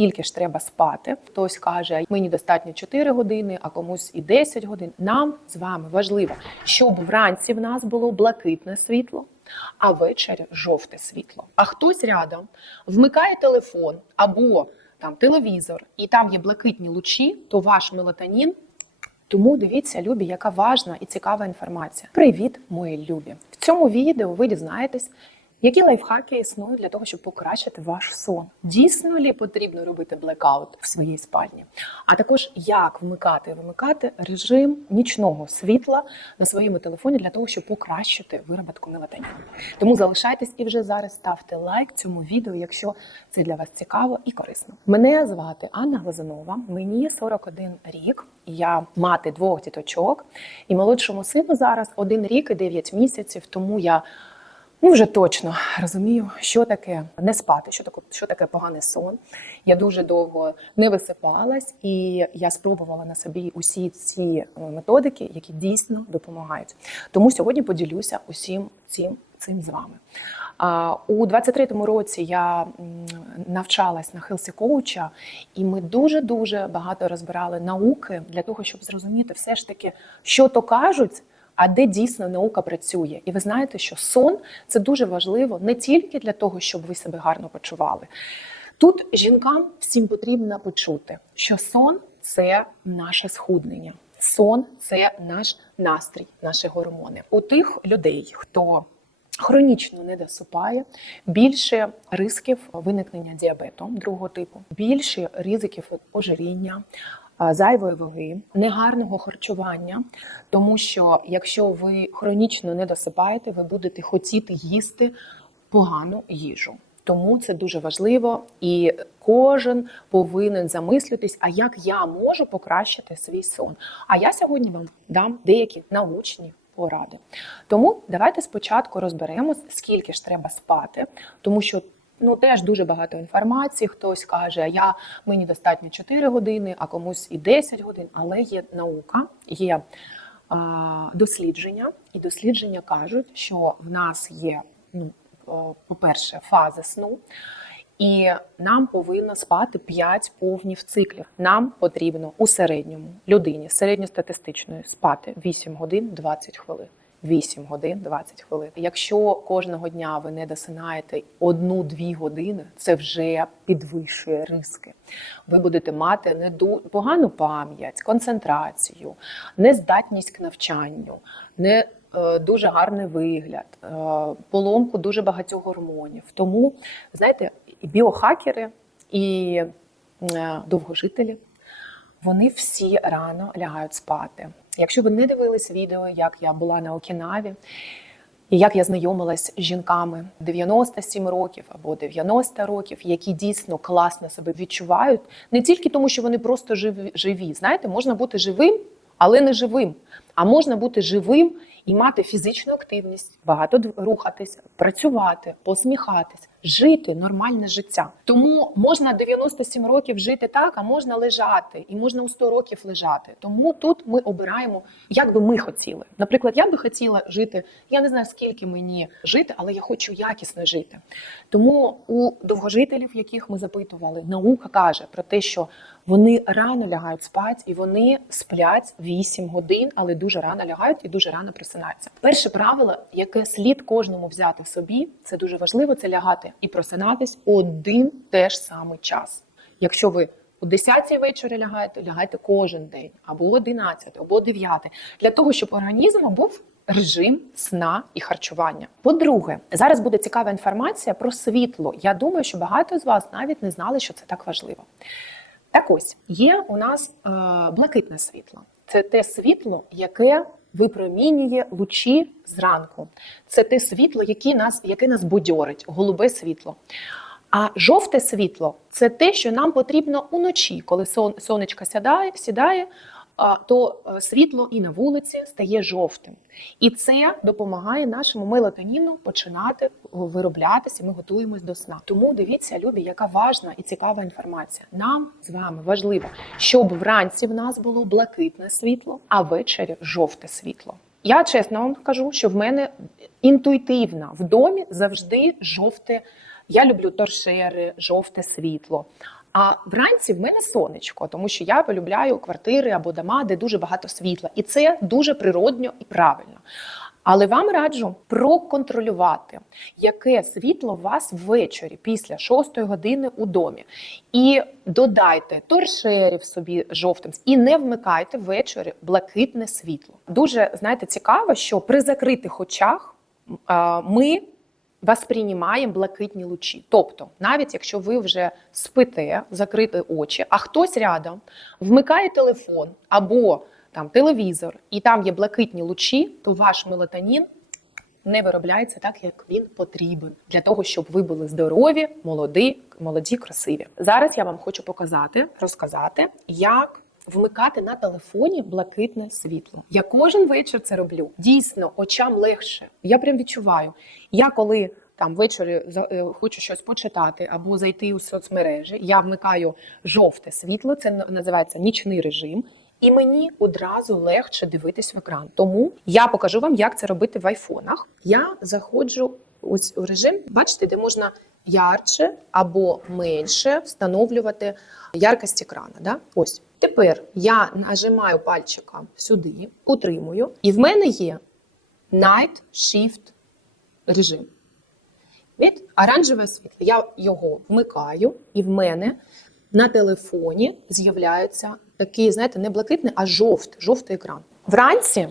скільки ж треба спати. Хтось каже, мені достатньо 4 години, а комусь і 10 годин. Нам з вами важливо, щоб вранці в нас було блакитне світло. А ввечері жовте світло. А хтось рядом вмикає телефон або там телевізор, і там є блакитні лучі, то ваш мелатонін тому дивіться, любі, яка важна і цікава інформація. Привіт, мої любі! В цьому відео ви дізнаєтесь, які лайфхаки існують для того, щоб покращити ваш сон. Дійсно лі потрібно робити блекаут в своїй спальні, а також як вмикати і вимикати режим нічного світла на своєму телефоні для того, щоб покращити вироботку мелатоніну. Тому залишайтесь і вже зараз ставте лайк цьому відео, якщо це для вас цікаво і корисно. Мене звати Анна Глазанова, мені 41 рік. Я мати двох діточок, і молодшому сину зараз один рік і 9 місяців. Тому я ну вже точно розумію, що таке не спати, що таке, що таке поганий сон. Я дуже довго не висипалась, і я спробувала на собі усі ці е, методики, які дійсно допомагають. Тому сьогодні поділюся усім цим цим з вами. У 23-му році я навчалась на Хелсі коуча, і ми дуже дуже багато розбирали науки для того, щоб зрозуміти все ж таки, що то кажуть. А де дійсно наука працює, і ви знаєте, що сон це дуже важливо не тільки для того, щоб ви себе гарно почували. Тут жінкам всім потрібно почути, що сон це наше схуднення, сон це наш настрій, наші гормони. У тих людей, хто Хронічно не досипає, більше ризиків виникнення діабету другого типу, більше ризиків ожиріння, зайвої ваги, негарного харчування, тому що якщо ви хронічно не досипаєте, ви будете хотіти їсти погану їжу. Тому це дуже важливо, і кожен повинен замислитись, а як я можу покращити свій сон. А я сьогодні вам дам деякі научні поради. Тому давайте спочатку розберемось, скільки ж треба спати, тому що ну теж дуже багато інформації. Хтось каже, я мені достатньо 4 години, а комусь і 10 годин. Але є наука, є а, дослідження, і дослідження кажуть, що в нас є ну, по-перше, фази сну. І нам повинно спати 5 повнів циклів. Нам потрібно у середньому людині середньостатистичної спати 8 годин 20 хвилин. 8 годин 20 хвилин. Якщо кожного дня ви не досинаєте одну-дві години, це вже підвищує риски. Ви будете мати неду... погану пам'ять, концентрацію, нездатність к навчанню, не е, дуже гарний вигляд, е, поломку дуже багатьох гормонів. Тому знаєте, і біохакери, і е, довгожителі, вони всі рано лягають спати. Якщо ви не дивились відео, як я була на Окінаві, і як я знайомилась з жінками 97 років або 90 років, які дійсно класно себе відчувають, не тільки тому, що вони просто живі. Знаєте, можна бути живим, але не живим. А можна бути живим і мати фізичну активність, багато рухатись, працювати, посміхатись, жити нормальне життя. Тому можна 97 років жити так, а можна лежати, і можна у 100 років лежати. Тому тут ми обираємо, як би ми хотіли. Наприклад, я би хотіла жити. Я не знаю, скільки мені жити, але я хочу якісно жити. Тому у довгожителів, яких ми запитували, наука каже про те, що вони рано лягають спати і вони сплять 8 годин, але дуже рано лягають і дуже рано просинаються. Перше правило, яке слід кожному взяти собі, це дуже важливо, це лягати і просинатись один теж самий час. Якщо ви о 10 вечора лягаєте, лягайте кожен день, або о 11, або о 9, для того, щоб організм був режим сна і харчування. По-друге, зараз буде цікава інформація про світло. Я думаю, що багато з вас навіть не знали, що це так важливо. Так ось є у нас е, блакитне світло. Це те світло, яке випромінює лучі зранку. Це те світло, яке нас, яке нас будьорить, голубе світло. А жовте світло це те, що нам потрібно уночі, коли сон, сонечко сідає, сідає, то е, світло і на вулиці стає жовтим. І це допомагає нашому мелатоніну починати вироблятися. Ми готуємось до сна. Тому дивіться, любі, яка важна і цікава інформація. Нам з вами важливо, щоб вранці в нас було блакитне світло, а ввечері жовте світло. Я чесно вам кажу, що в мене інтуїтивно в домі завжди жовте. Я люблю торшери, жовте світло. А вранці в мене сонечко, тому що я полюбляю квартири або дома, де дуже багато світла. І це дуже природньо і правильно. Але вам раджу проконтролювати, яке світло у вас ввечері після 6 години у домі. І додайте торшерів собі жовтим і не вмикайте ввечері блакитне світло. Дуже знаєте, цікаво, що при закритих очах ми восприймаємо блакитні лучі. Тобто, навіть якщо ви вже спите, закрити очі, а хтось рядом вмикає телефон або там телевізор, і там є блакитні лучі, то ваш мелатонін не виробляється так, як він потрібен для того, щоб ви були здорові, молоді, молоді, красиві. Зараз я вам хочу показати, розказати, як вмикати на телефоні блакитне світло. Я кожен вечір це роблю. Дійсно, очам легше. Я прям відчуваю. Я коли там ввечері е, хочу щось почитати або зайти у соцмережі, я вмикаю жовте світло, це називається нічний режим. І мені одразу легше дивитись в екран. Тому я покажу вам, як це робити в айфонах. Я заходжу ось у режим, бачите, де можна ярче або менше встановлювати яркість екрана. Да? Ось тепер я нажимаю пальчиком сюди, утримую, і в мене є Night Shift режим. Від оранжеве світло. Я його вмикаю, і в мене на телефоні з'являється такий, знаєте, не блакитний, а жовтий, жовтий екран. Вранці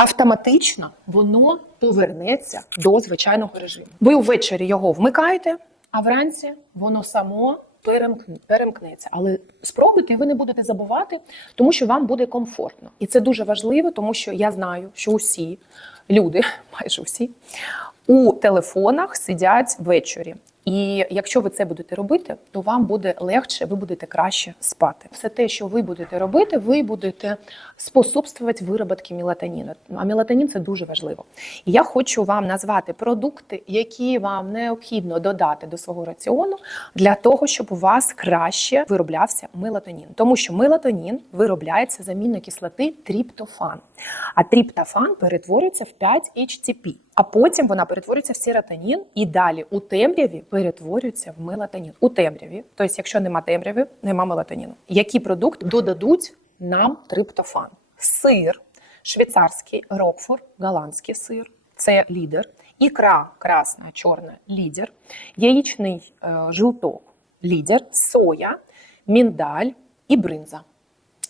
автоматично воно повернеться до звичайного режиму. Ви ввечері його вмикаєте, а вранці воно само перемкне- перемкнеться. Але спробуйте, ви не будете забувати, тому що вам буде комфортно. І це дуже важливо, тому що я знаю, що усі люди, майже всі, у телефонах сидять ввечері. І якщо ви це будете робити, то вам буде легше, ви будете краще спати. Все те, що ви будете робити, ви будете способствувати вироботки мелатоніну. А мелатонін це дуже важливо. Я хочу вам назвати продукти, які вам необхідно додати до свого раціону для того, щоб у вас краще вироблявся мелатонін. Тому що мелатонін виробляється з амінокислоти тріптофан. А тріптофан перетворюється в 5-HTP. А потім вона перетворюється в серотонін і далі у темряві перетворюється в мелатонін. У темряві, тобто, якщо нема темряви, нема мелатоніну. Які продукти додадуть нам триптофан? Сир, швейцарський рокфор, голландський сир це лідер, ікра красна, чорна лідер, яєчний е, жилток лідер, соя, міндаль і бринза.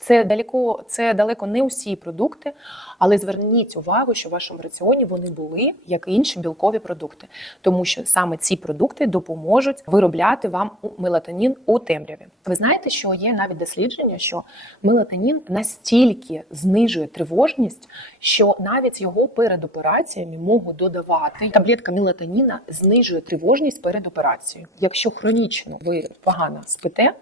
Це далеко, це далеко не усі продукти, але зверніть увагу, що в вашому раціоні вони були, як інші білкові продукти, тому що саме ці продукти допоможуть виробляти вам мелатонін у темряві. Ви знаєте, що є навіть дослідження, що мелатонін настільки знижує тривожність, що навіть його перед операціями можуть додавати. Таблетка мелатоніна знижує тривожність перед операцією. Якщо хронічно ви погано спите,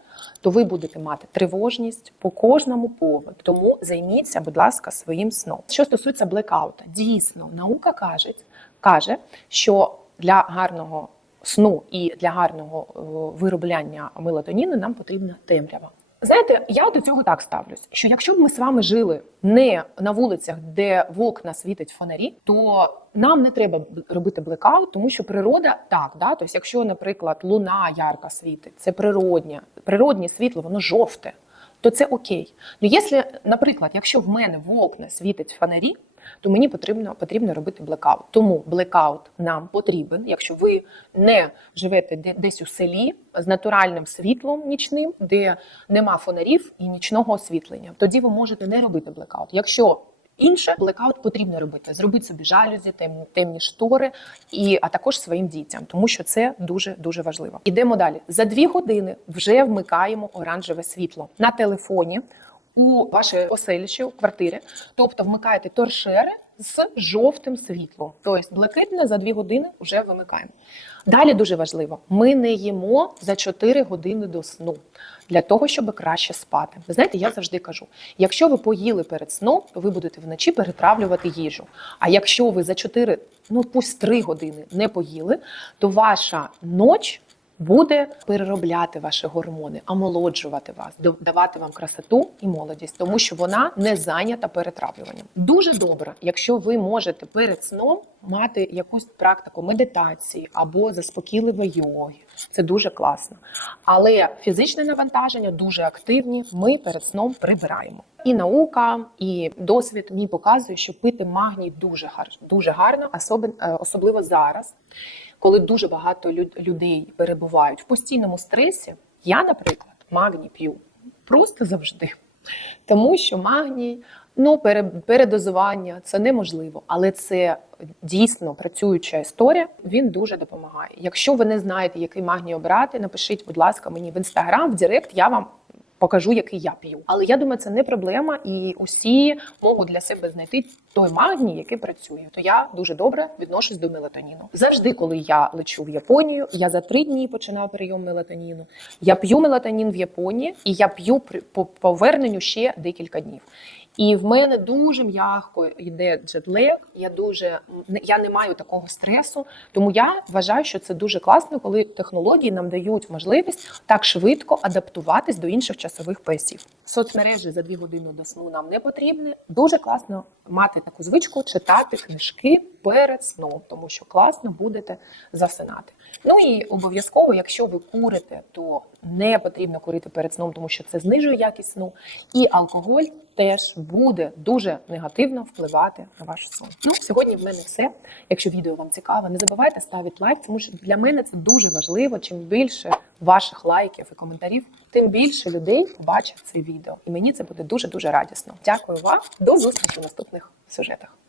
то ви будете мати тривожність по кожному поводу. Тому займіться, будь ласка, своїм сном. Що стосується блекаута, дійсно наука каже, каже, що для гарного сну і для гарного е, виробляння мелатоніну нам потрібна темрява. Знаєте, я до цього так ставлюсь: що якщо б ми з вами жили не на вулицях, де вокна окна світить фонарі, то нам не треба робити блекаут, тому що природа так, да? тобто, якщо, наприклад, луна ярко світить, це природнє, природнє світло, воно жовте, то це окей. Ну, якщо, наприклад, якщо в мене в світить фонарі, то мені потрібно, потрібно робити блекаут. Тому блекаут нам потрібен, якщо ви не живете де- десь у селі з натуральним світлом нічним, де нема фонарів і нічного освітлення. Тоді ви можете не робити блекаут. Якщо інше блекаут потрібно робити, зробити собі жалюзі, темні, темні штори, і а також своїм дітям, тому що це дуже дуже важливо. Ідемо далі. За дві години вже вмикаємо оранжеве світло на телефоні у вашій оселіші, у квартирі, тобто вмикаєте торшери з жовтим світлом. Тобто блакитне за 2 години вже вимикаємо. Далі дуже важливо: ми не їмо за 4 години до сну для того, щоб краще спати. Ви знаєте, я завжди кажу: якщо ви поїли перед сном, то ви будете вночі перетравлювати їжу. А якщо ви за 4, ну пусть 3 години не поїли, то ваша ноч буде переробляти ваші гормони, омолоджувати вас, давати вам красоту і молодість, тому що вона не зайнята перетравлюванням. Дуже добре, якщо ви можете перед сном мати якусь практику медитації або заспокійливої йоги. Це дуже класно. Але фізичне навантаження дуже активні. Ми перед сном прибираємо. І наука, і досвід мій показує, що пити магній дуже гарно, дуже гарно, е, особливо зараз, коли дуже багато люд- людей перебувають в постійному стресі. Я, наприклад, магній п'ю просто завжди. Тому що магній, ну пере- передозування це неможливо, але це дійсно працююча історія. Він дуже допомагає. Якщо ви не знаєте, який магній обрати, напишіть, будь ласка, мені в інстаграм, в Директ, я вам. Покажу, який я п'ю. Але я думаю, це не проблема, і усі можуть для себе знайти той магній, який працює. То я дуже добре відношусь до мелатоніну. Завжди, коли я лечу в Японію, я за три дні починаю прийом мелатоніну. Я п'ю мелатонін в Японії, і я п'ю при по поверненню ще декілька днів. І в мене дуже м'яко йде джетлег. Я дуже я не маю такого стресу. Тому я вважаю, що це дуже класно, коли технології нам дають можливість так швидко адаптуватись до інших часових поясів. Соцмережі за дві години до сну нам не потрібні. Дуже класно мати таку звичку читати книжки перед сном, тому що класно будете засинати. Ну і обов'язково, якщо ви курите, то не потрібно курити перед сном, тому що це знижує якість сну. І алкоголь теж буде дуже негативно впливати на ваш сон. Ну, сьогодні в мене все. Якщо відео вам цікаве, не забувайте ставити лайк, тому що для мене це дуже важливо. Чим більше ваших лайків і коментарів, тим більше людей побачать це відео. І мені це буде дуже дуже радісно. Дякую вам. До зустрічі в наступних сюжетах.